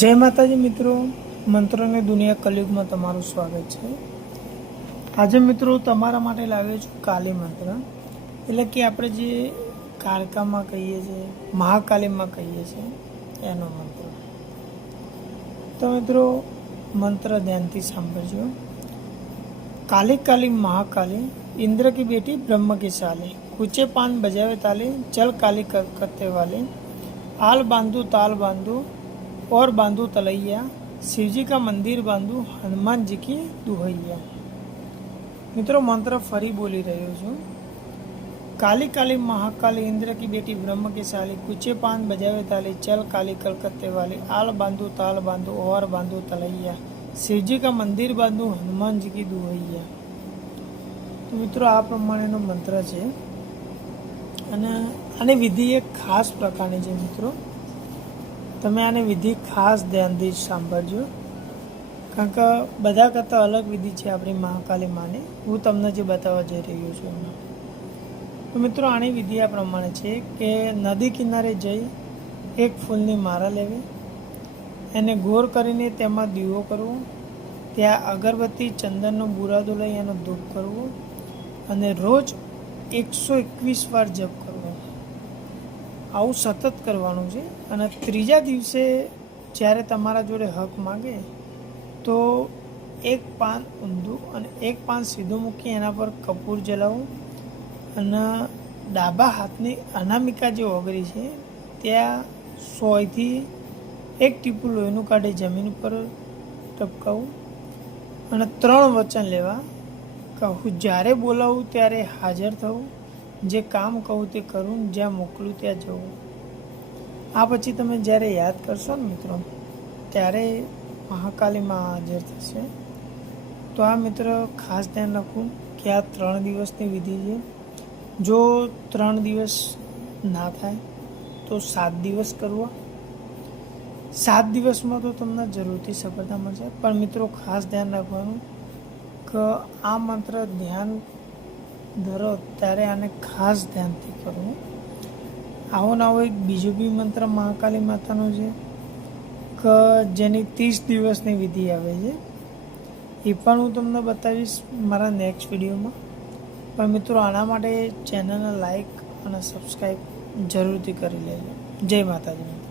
જય માતાજી મિત્રો, મંત્રોની દુનિયા કલયુગમાં તમારું સ્વાગત છે। આજે મિત્રો તમારા માટે લાવ્યો છું કાલી મંત્ર, એટલે કે આપણે જે કાળકામાં કહીએ છીએ, મહાકાલીમાં કહીએ છીએ એનો મંત્ર। તો મિત્રો મંત્ર ધ્યાનથી સાંભળજો। काली काली महाकाली, इंद्र की बेटी ब्रह्म की साली, कूचे पान बजावे ताली, चल काली करते वाले, आल बांधू ताल बांधू और बांधू तलैया, शिव जी का मंदिर बांधू हनुमान जी की दुहैया। मित्रों मंत्र फरी बोली रह्यो छूं। काली काली महाकाली, इंद्र की बेटी ब्रह्म की साली, कूचे पान बजावे ताली, चल काली कलकत्ते वाली, आल बांधू ताल बांधू और बांधू तलैया, शिव जी का मंदिर बांधू हनुमान जी की दुहैया। तो मित्रों आ प्रमाणेनो मंत्र है અને આની વિધિ એક ખાસ પ્રકારની છે। મિત્રો તમે આની વિધિ ખાસ ધ્યાનથી સાંભળજો, કારણ કે બધા કરતાં અલગ વિધિ છે આપણી મહાકાલી માની। હું તમને જે બતાવવા જઈ રહ્યો છું એમાં તો મિત્રો આની વિધિ આ પ્રમાણે છે કે નદી કિનારે જઈ એક ફૂલની માળા લેવી, એને ગોળ કરીને તેમાં દીવો કરવો, ત્યાં અગરબત્તી ચંદનનો બુરાદો લઈ એનો ધૂપ કરવો અને રોજ 121 વાર જપ કરવો। આવું સતત કરવાનું છે। અને ત્રીજા દિવસે જ્યારે તમારા જોડે હક માગે તો એક પાન ઊંધું અને એક પાન સીધું મૂકી એના પર કપૂર જલાવો અને ડાબા હાથની અનામિકા જે ઓગળી છે ત્યાં 100થી એક ટીપું લોહીનું કાઢી જમીન ઉપર ટપકાવું અને 3 વચન લેવા કે હું જ્યારે બોલાવું ત્યારે હાજર થવું, જે કામ કહું તે કરું, જ્યાં મોકલું ત્યાં જવું। આ પછી તમે જ્યારે યાદ કરશો ને મિત્રો ત્યારે મહાકાલીમાં હાજર થશે। તો આ મિત્ર ખાસ ધ્યાન રાખવું કે આ 3 દિવસની વિધિ છે। જો 3 દિવસ ના થાય તો 7 દિવસ કરવા। 7 દિવસમાં તો તમને જરૂરથી સફળતા મળશે, પણ મિત્રો ખાસ ધ્યાન રાખવાનું કે આ મંત્ર ધ્યાન ધરો ત્યારે આને ખાસ ધ્યાનથી કરવું। આવો નવો એક બીજો બી મંત્ર મહાકાલી માતાનો છે કે જેની 30 દિવસની વિધિ આવે છે, એ પણ હું તમને બતાવીશ મારા નેક્સ્ટ વિડીયોમાં। પણ મિત્રો આના માટે ચેનલને લાઈક અને સબસ્ક્રાઈબ જરૂરથી કરી લેજો। જય માતાજી।